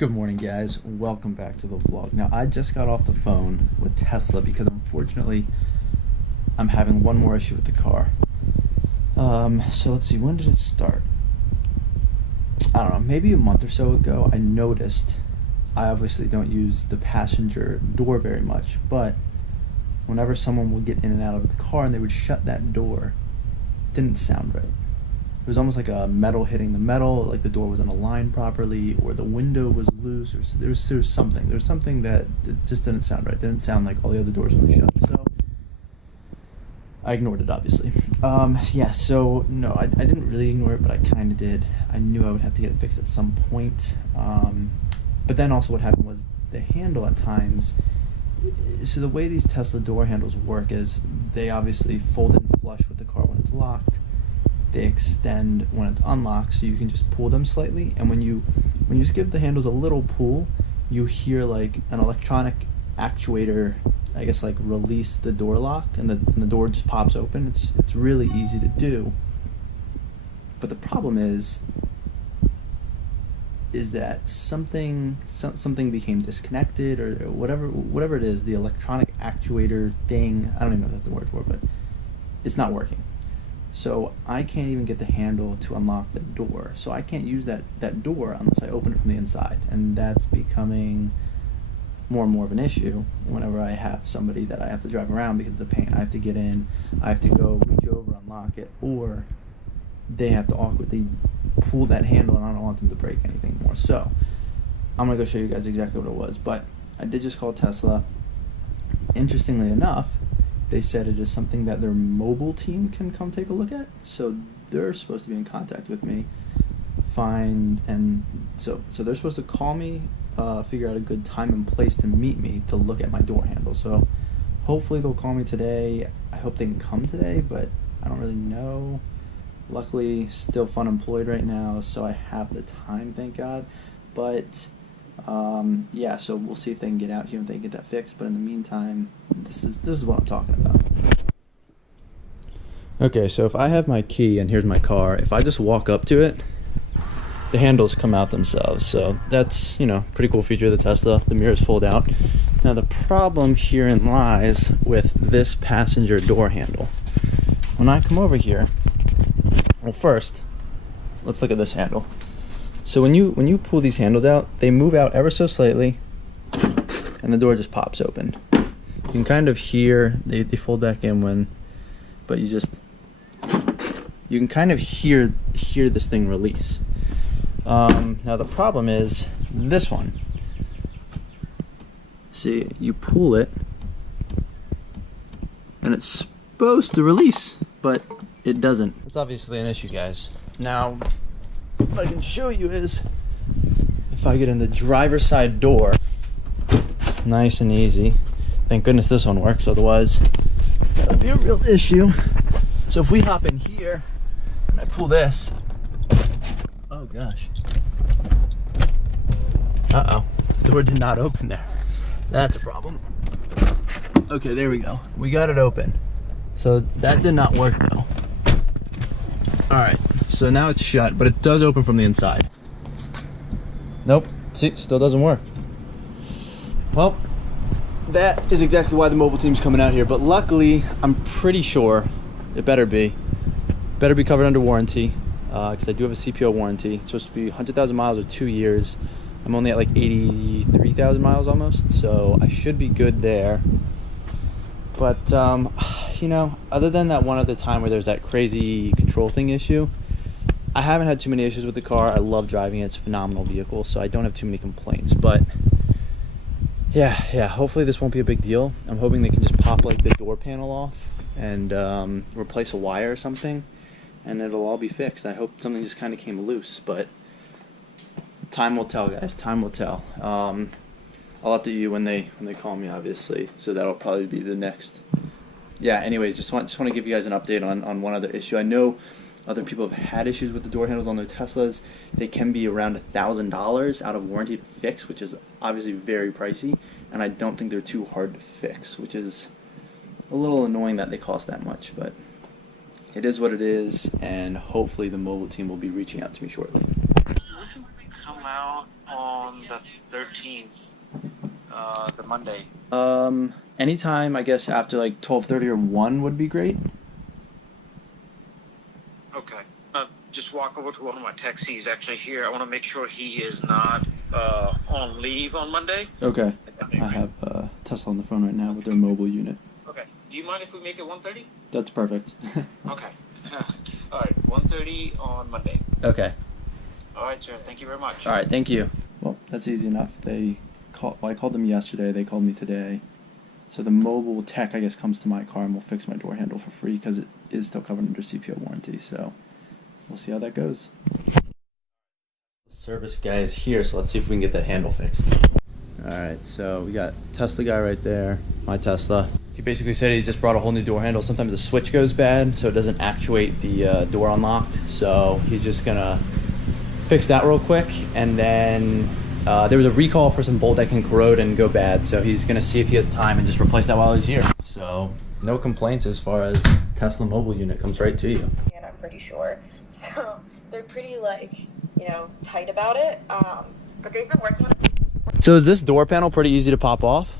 Good morning, guys. Welcome back to the vlog. Now, I just got off the phone with Tesla because unfortunately I'm having one more issue with the car. So let's see, when did it start? I don't know, maybe a month or so ago I noticed I obviously don't use the passenger door very much, but whenever someone would get in and out of the car and they would shut that door, it didn't sound right. It was almost like a metal hitting the metal, like the door wasn't aligned properly, or the window was loose, or there was something that it just didn't sound right. It didn't sound like all the other doors when they shut. So I ignored it, obviously. Yeah, so no, I didn't really ignore it, but I kind of did. I knew I would have to get it fixed at some point. But then also what happened was the handle at times. So the way these Tesla door handles work is they obviously fold in flush with the car when it's locked. They extend when it's unlocked, so you can just pull them slightly, and when you just give the handles a little pull, you hear like an electronic actuator, I guess, like release the door lock, and the door just pops open. It's really easy to do, but the problem is that something became disconnected, or whatever it is, the electronic actuator thing, I don't even know if that's the word for it, but it's not working. So I can't even get the handle to unlock the door. So I can't use that door unless I open it from the inside. And that's becoming more and more of an issue whenever I have somebody that I have to drive around because it's a pain. I have to get in, I have to go reach over, unlock it, or they have to awkwardly pull that handle, and I don't want them to break anything more. So I'm going to go show you guys exactly what it was. But I did just call Tesla. Interestingly enough, they said it is something that their mobile team can come take a look at. So they're supposed to be in contact with me, so they're supposed to call me, figure out a good time and place to meet me to look at my door handle. So hopefully they'll call me today. I hope they can come today, but I don't really know. Luckily, still fun employed right now, so I have the time, thank God. But yeah, so we'll see if they can get out here and they can get that fixed. But in the meantime, this is what I'm talking about. Okay, so if I have my key and here's my car, if I just walk up to it, the handles come out themselves. So that's, pretty cool feature of the Tesla. The mirrors fold out. Now the problem herein lies with this passenger door handle. When I come over here, well, first, let's look at this handle. So when you pull these handles out, they move out ever so slightly, and the door just pops open. You can kind of hear they fold back in but you can kind of hear this thing release. Now the problem is this one. See, you pull it, and it's supposed to release, but it doesn't. It's obviously an issue, guys. Now, what I can show you is if I get in the driver's side door, nice and easy. Thank goodness this one works, otherwise that would be a real issue. So if we hop in here and I pull this, oh gosh, the door did not open there. That's a problem. Okay, there we go. We got it open. So that did not work though. Alright, so now it's shut, but it does open from the inside. Nope, see, still doesn't work. Well, that is exactly why the mobile team's coming out here, but luckily, I'm pretty sure it better be covered under warranty, because I do have a CPO warranty. It's supposed to be 100,000 miles or 2 years. I'm only at like 83,000 miles almost, so I should be good there. But, other than that one other time where there's that crazy control thing issue, I haven't had too many issues with the car. I love driving it. It's a phenomenal vehicle, so I don't have too many complaints. But, yeah, hopefully this won't be a big deal. I'm hoping they can just pop, like, the door panel off and replace a wire or something, and it'll all be fixed. I hope something just kind of came loose, but time will tell, guys. Time will tell. I'll update you when they call me, obviously. So that'll probably be the next. Yeah. Anyways, just want to give you guys an update on one other issue. I know other people have had issues with the door handles on their Teslas. They can be around $1,000 out of warranty to fix, which is obviously very pricey. And I don't think they're too hard to fix, which is a little annoying that they cost that much. But it is what it is, and hopefully the mobile team will be reaching out to me shortly. Come out on the 13th, the Monday. Anytime, I guess, after like 12:30 or 1 would be great. Okay. Just walk over to one of my techs. He's actually here. I want to make sure he is not on leave on Monday. Okay. I have Tesla on the phone right now with their mobile unit. Okay. Do you mind if we make it 1:30? That's perfect. Okay. All right. 1:30 on Monday. Okay. All right, sir. Thank you very much. All right. Thank you. Well, that's easy enough. I called them yesterday. They called me today. So the mobile tech, I guess, comes to my car and will fix my door handle for free because it is still covered under CPO warranty. So we'll see how that goes. The service guy is here, so let's see if we can get that handle fixed. All right, so we got Tesla guy right there, my Tesla. He basically said he just brought a whole new door handle. Sometimes the switch goes bad, so it doesn't actuate the door unlock. So he's just gonna fix that real quick, and then there was a recall for some bolt that can corrode and go bad, so he's gonna see if he has time and just replace that while he's here. So no complaints as far as Tesla mobile unit comes right to you. And I'm pretty sure. So they're pretty tight about it. But they've been working on it. So is this door panel pretty easy to pop off?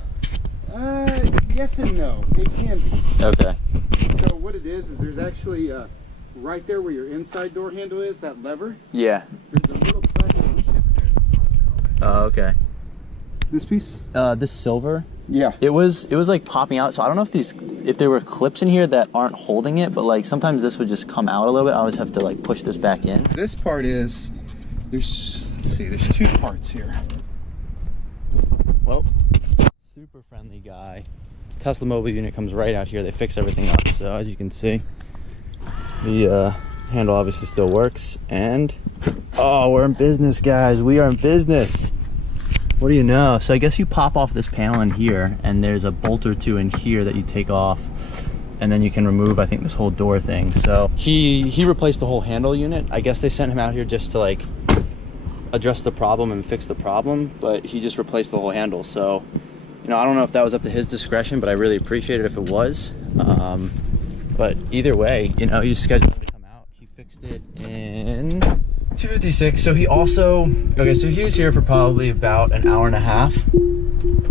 Yes and no. It can be. Okay. So what it is there's actually right there where your inside door handle is, that lever. Yeah. There's a little plastic chip there that pops out. Oh, okay. This piece? This silver. Yeah. It was like popping out. So I don't know if there were clips in here that aren't holding it, but like sometimes this would just come out a little bit. I always have to like push this back in. This part is there's 2 parts here. Well, super friendly guy. Tesla mobile unit comes right out here. They fix everything up. So as you can see, the handle obviously still works. And oh, we're in business, guys. We are in business. What do you know? So I guess you pop off this panel in here, and there's a bolt or 2 in here that you take off, and then you can remove, I think, this whole door thing. So he replaced the whole handle unit. I guess they sent him out here just to like address the problem and fix the problem, but he just replaced the whole handle. So, you know, I don't know if that was up to his discretion, but I really appreciate it if it was. But either way, you know, you scheduled him to come out. He fixed it in 2:56. So he also, okay, so he was here for probably about an hour and a half,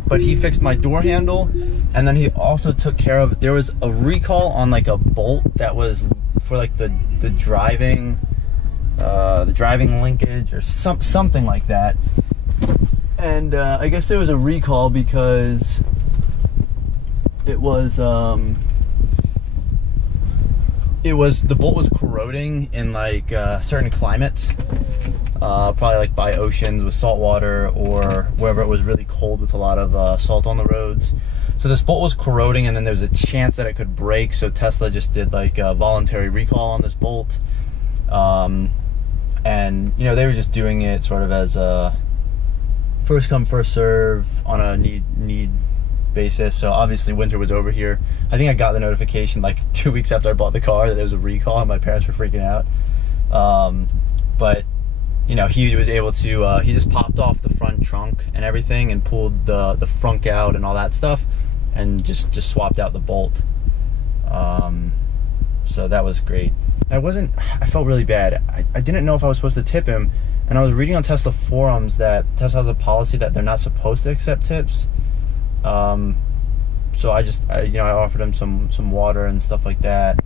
but he fixed my door handle, and then he also took care of, there was a recall on like a bolt that was for like the driving linkage or something like that. And I guess there was a recall because it was the bolt was corroding in like certain climates, probably like by oceans with salt water, or wherever it was really cold with a lot of salt on the roads. So this bolt was corroding, and then there was a chance that it could break, so Tesla just did like a voluntary recall on this bolt. And you know, they were just doing it sort of as a first come first serve on a need basis. So obviously winter was over here. I think I got the notification like 2 weeks after I bought the car that there was a recall, and my parents were freaking out. But you know, he was able to he just popped off the front trunk and everything and pulled the frunk out and all that stuff, and just swapped out the bolt. So that was great. I felt really bad. I didn't know if I was supposed to tip him, and I was reading on Tesla forums that Tesla has a policy that they're not supposed to accept tips. So I offered him some water and stuff like that.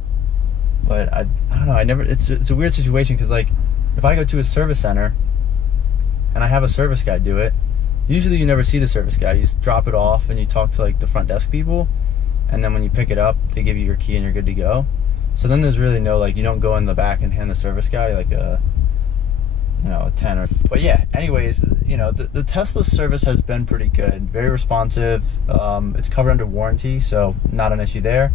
But I don't know, it's a weird situation, because like if I go to a service center and I have a service guy do it, usually you never see the service guy. You just drop it off and you talk to like the front desk people, and then when you pick it up, they give you your key and you're good to go. So then there's really no, like, you don't go in the back and hand the service guy like a 10 or, but yeah, anyways, you know, the Tesla service has been pretty good, very responsive. It's covered under warranty, so not an issue there.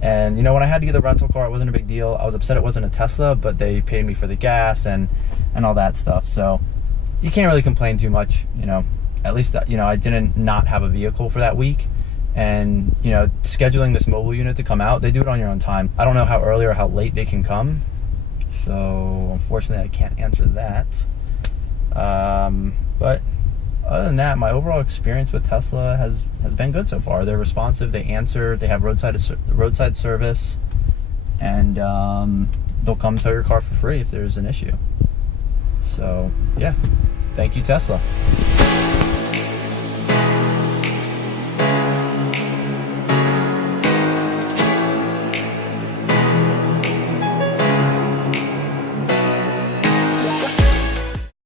And you know, when I had to get the rental car, it wasn't a big deal. I was upset it wasn't a Tesla, but they paid me for the gas and all that stuff. So you can't really complain too much, you know. At least, you know, I didn't not have a vehicle for that week. And, you know, scheduling this mobile unit to come out, they do it on your own time. I don't know how early or how late they can come, so unfortunately I can't answer that. But other than that, my overall experience with Tesla has been good so far. They're responsive, they answer, they have roadside service, and they'll come tow your car for free if there's an issue. So yeah, thank you, Tesla.